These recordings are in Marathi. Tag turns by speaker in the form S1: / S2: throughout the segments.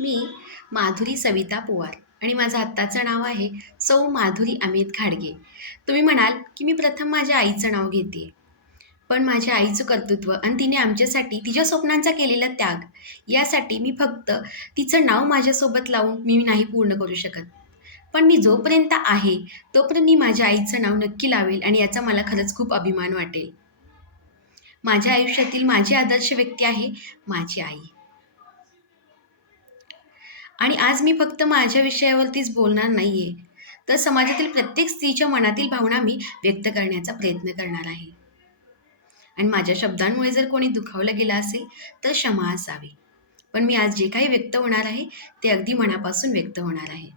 S1: मी माधुरी सविता पोवार आणि माझं आत्ताचं नाव आहे सौ माधुरी अमित खाडगे तुम्ही म्हणाल की मी प्रथम माझ्या आईचं नाव घेते. पण माझ्या आईचं कर्तृत्व आणि तिने आमच्यासाठी तिच्या स्वप्नांचा केलेला त्याग यासाठी मी फक्त तिचं नाव माझ्यासोबत लावून मी नाही पूर्ण करू शकत. पण मी जोपर्यंत आहे तोपर्यंत मी माझ्या आईचं नाव नक्की लावेल आणि याचा मला खरंच खूप अभिमान वाटेल. माझ्या आयुष्यातील माझी आदर्श व्यक्ती आहे माझी आई. आणि आज मी फक्त माझ्या विषयावरतीच बोलणार नाही आहे तर समाजातील प्रत्येक स्त्रीच्या मनातील भावना मी व्यक्त करण्याचा प्रयत्न करणार आहे. आणि माझ्या शब्दांमुळे जर कोणी दुखावलं गेलं असेल तर क्षमा असावी. पण मी आज जे काही व्यक्त होणार आहे ते अगदी मनापासून व्यक्त होणार आहे.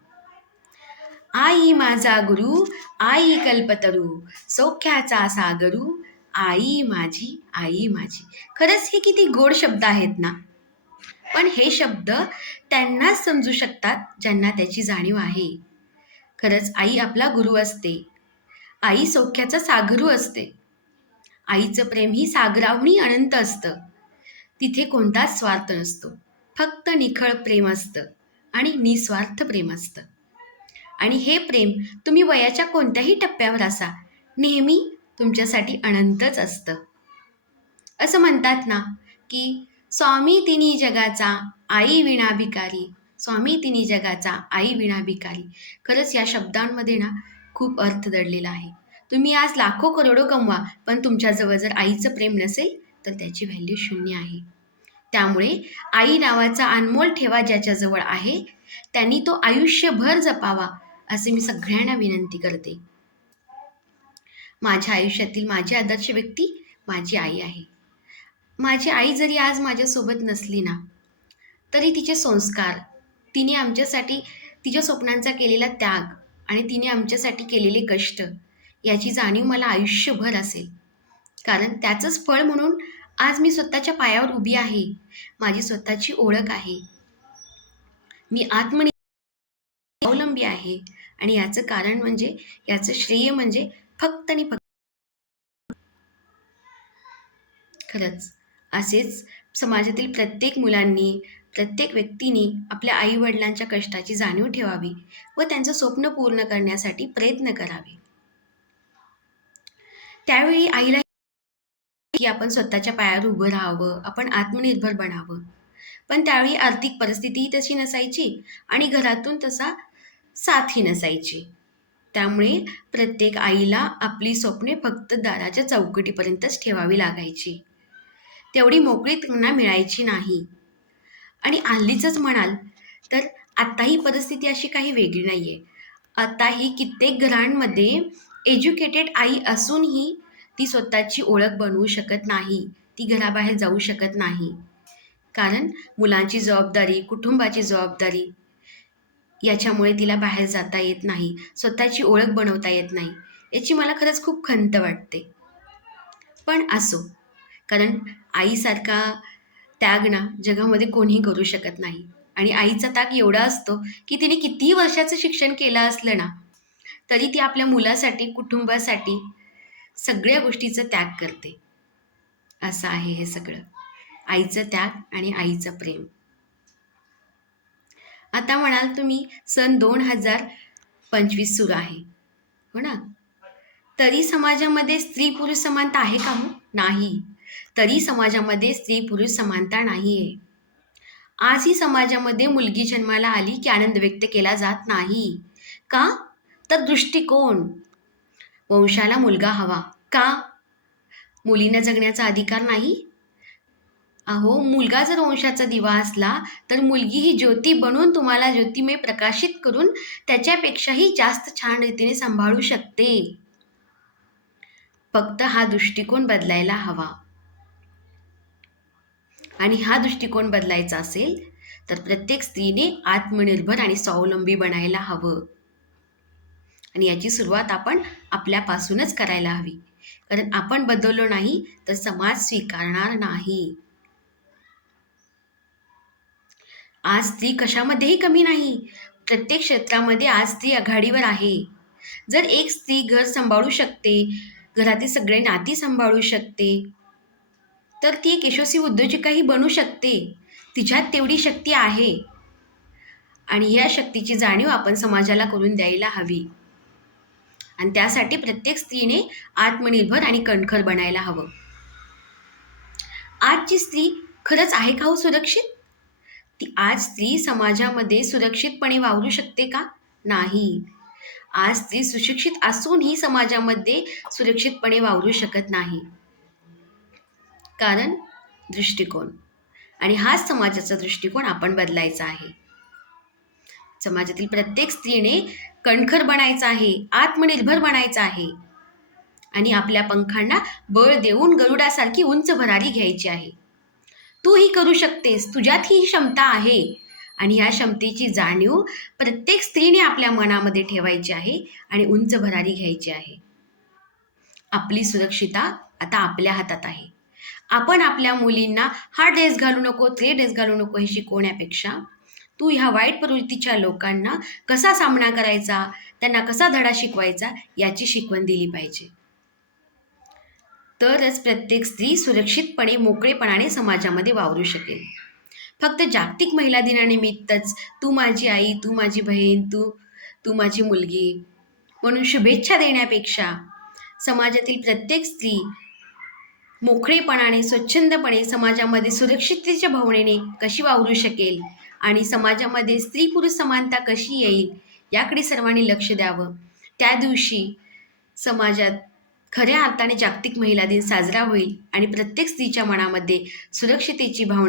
S1: आई माझा गुरु आई कल्पतरू सौख्याचा सागरू आई माझी आई माझी. खरंच हे किती गोड शब्द आहेत ना? पण हे शब्द त्यांनाच समजू शकतात ज्यांना त्याची जाणीव आहे. खरंच आई आपला गुरु असते. आई सौख्याचा सागरू असते. आईचं प्रेम ही सागराहूनही अनंत असतं. तिथे कोणताच स्वार्थ नसतो. फक्त निखळ प्रेम असतं आणि निस्वार्थ प्रेम असतं. आणि हे प्रेम तुम्ही वयाच्या कोणत्याही टप्प्यावर असा नेहमी तुमच्यासाठी अनंतच असतं. असं म्हणतात ना की स्वामी तिनी जगाचा आई विणा भिकारी स्वामी तिनी जगाचा आई विणा भिकारी खरंच या शब्दांमध्ये ना खूप अर्थ दडलेला आहे. तुम्ही आज लाखो करोडो कमवा पण तुमच्याजवळ जर आईचं प्रेम नसेल तर त्याची व्हॅल्यू शून्य आहे. त्यामुळे आई नावाचा अनमोल ठेवा ज्याच्याजवळ आहे त्यांनी तो आयुष्यभर जपावा असे मी सगळ्यांना विनंती करते. माझ्या आयुष्यातील माझी आदर्श व्यक्ती माझी आई आहे. माझी आई जरी आज माझ्यासोबत नसली ना तरी तिचे संस्कार तिने आमच्यासाठी तिच्या स्वप्नांचा केलेला त्याग आणि तिने आमच्यासाठी केलेले कष्ट याची जाणीव मला आयुष्यभर असेल. कारण त्याचंच फळ म्हणून आज मी स्वतःच्या पायावर उभी आहे. माझी स्वतःची ओळख आहे. मी आत्मनि अवलंबी आहे आणि याचं कारण म्हणजे याचं श्रेय म्हणजे फक्त आणि फक्त खरंच. असेच समाजातील प्रत्येक मुलांनी प्रत्येक व्यक्तीने आपल्या आईवडिलांच्या कष्टाची जाणीव ठेवावी व त्यांचं स्वप्न पूर्ण करण्यासाठी प्रयत्न करावे. त्यावेळी आईला की आपण स्वतःच्या पायावर उभं राहावं आपण आत्मनिर्भर बनावं. पण त्यावेळी आर्थिक परिस्थितीही तशी नसायची आणि घरातून तसा साथही नसायची. त्यामुळे प्रत्येक आईला आपली स्वप्ने फक्त दाराच्या चौकटीपर्यंतच ठेवावी लागायची. तेवढी मोकळी त्यांना मिळायची नाही. आणि हल्लीचंच म्हणाल तर आत्ताही परिस्थिती अशी काही वेगळी नाही आहे आताही कित्येक घरांमध्ये एज्युकेटेड आई असूनही ती स्वतःची ओळख बनवू शकत नाही ती घराबाहेर जाऊ शकत नाही. कारण मुलांची जबाबदारी कुटुंबाची जबाबदारी याच्यामुळे तिला बाहेर जाता येत नाही स्वतःची ओळख बनवता येत नाही याची मला खरंच खूप खंत वाटते. पण असो कारण आईसारखा त्याग ना जगामध्ये कोणीही करू शकत नाही. आणि आईचा त्याग एवढा असतो की तिने कितीही वर्षाचं शिक्षण केलं असलं ना तरी ती आपल्या मुलासाठी कुटुंबासाठी सगळ्या गोष्टीचं त्याग करते. असं आहे हे सगळं. आईचं त्याग आणि आईचं प्रेम. आता म्हणाल तुम्ही सन दोन हजार पंचवीस सुरू आहे. हो ना? तरी समाजामध्ये स्त्री पुरुष समानता आहे का हो? नाही. तरी समाजामध्ये स्त्री पुरुष समानता नाही आहे आजही समाजामध्ये मुलगी जन्माला आली की आनंद व्यक्त केला जात नाही. का? तर दृष्टिकोन. वंशाला मुलगा हवा. का? मुलींना जगण्याचा अधिकार नाही? अहो मुलगा जर वंशाचा दिवा असला तर मुलगी ही ज्योती बनून तुम्हाला ज्योतिमय प्रकाशित करून त्याच्यापेक्षाही जास्त छान रीतीने सांभाळू शकते. फक्त हा दृष्टिकोन बदलायला हवा. आणि हा दृष्टिकोन बदलायचा असेल तर प्रत्येक स्त्रीने आत्मनिर्भर आणि स्वावलंबी बनायला हवं. आणि याची सुरुवात आपण आपल्यापासूनच करायला हवी. कारण आपण बदललो नाही तर समाज स्वीकारणार नाही. आज स्त्री कशामध्येही कमी नाही. प्रत्येक क्षेत्रामध्ये आज स्त्री आघाडीवर आहे. जर एक स्त्री घर सांभाळू शकते घरातील सगळे नाती सांभाळू शकते तर ती एक यशस्वी उद्योजिकाही बनू शकते. तिच्यात तेवढी शक्ती आहे. आणि या शक्तीची जाणीव आपण समाजाला करून द्यायला हवी. आणि त्यासाठी प्रत्येक स्त्रीने आत्मनिर्भर आणि कणखर बनायला हवं. आजची स्त्री खरंच आहे का हो सुरक्षित? ती आज स्त्री समाजामध्ये सुरक्षितपणे वावरू शकते का? नाही. आज स्त्री सुशिक्षित असूनही समाजामध्ये सुरक्षितपणे वावरू शकत नाही. कारण दृष्टिकोन. आणि हाच समाजाचा दृष्टिकोन आपण बदलायचा आहे. समाजातील प्रत्येक स्त्रीने कणखर बनायचं आहे आत्मनिर्भर बनायचं आहे. आणि आपल्या पंखांना बळ देऊन गरुडासारखी उंच भरारी घ्यायची आहे. तू ही करू शकतेस तुझ्यात ही क्षमता आहे. आणि या क्षमतेची जाणीव प्रत्येक स्त्रीने आपल्या मनामध्ये ठेवायची आहे आणि उंच भरारी घ्यायची आहे. आपली सुरक्षिता आता आपल्या हातात आहे. आपण आपल्या मुलींना हा ड्रेस घालू नको ते ड्रेस घालू नको हे शिकवण्यापेक्षा तू ह्या वाईट प्रवृत्तीच्या लोकांना कसा सामना करायचा त्यांना कसा धडा शिकवायचा याची शिकवण दिली पाहिजे. तरच प्रत्येक स्त्री सुरक्षितपणे मोकळेपणाने समाजामध्ये वावरू शकेल. फक्त जागतिक महिला दिनानिमित्तच तू माझी आई तू माझी बहीण तू तू माझी मुलगी म्हणून शुभेच्छा देण्यापेक्षा समाजातील प्रत्येक स्त्री मोकळेपणाने स्वच्छंदपणे समाजामध्ये सुरक्षिततेच्या भावनेने कशी वावरू शकेल आणि समाजामध्ये स्त्री पुरुष समानता कशी येईल याकडे सर्वांनी लक्ष द्यावं. त्या दिवशी समाजात खऱ्या अर्थाने जागतिक महिला दिन साजरा होईल आणि प्रत्येक स्त्रीच्या मनामध्ये सुरक्षितेची भावना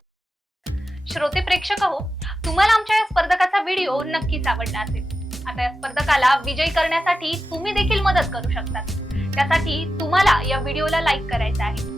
S2: श्रोते प्रेक्षक हो तुम्हाला आमच्या या स्पर्धकाचा व्हिडिओ नक्कीच आवडला असेल. आता या स्पर्धकाला विजयी करण्यासाठी तुम्ही देखील मदत करू शकता. त्यासाठी तुम्हाला या व्हिडिओला लाईक करायचं आहे.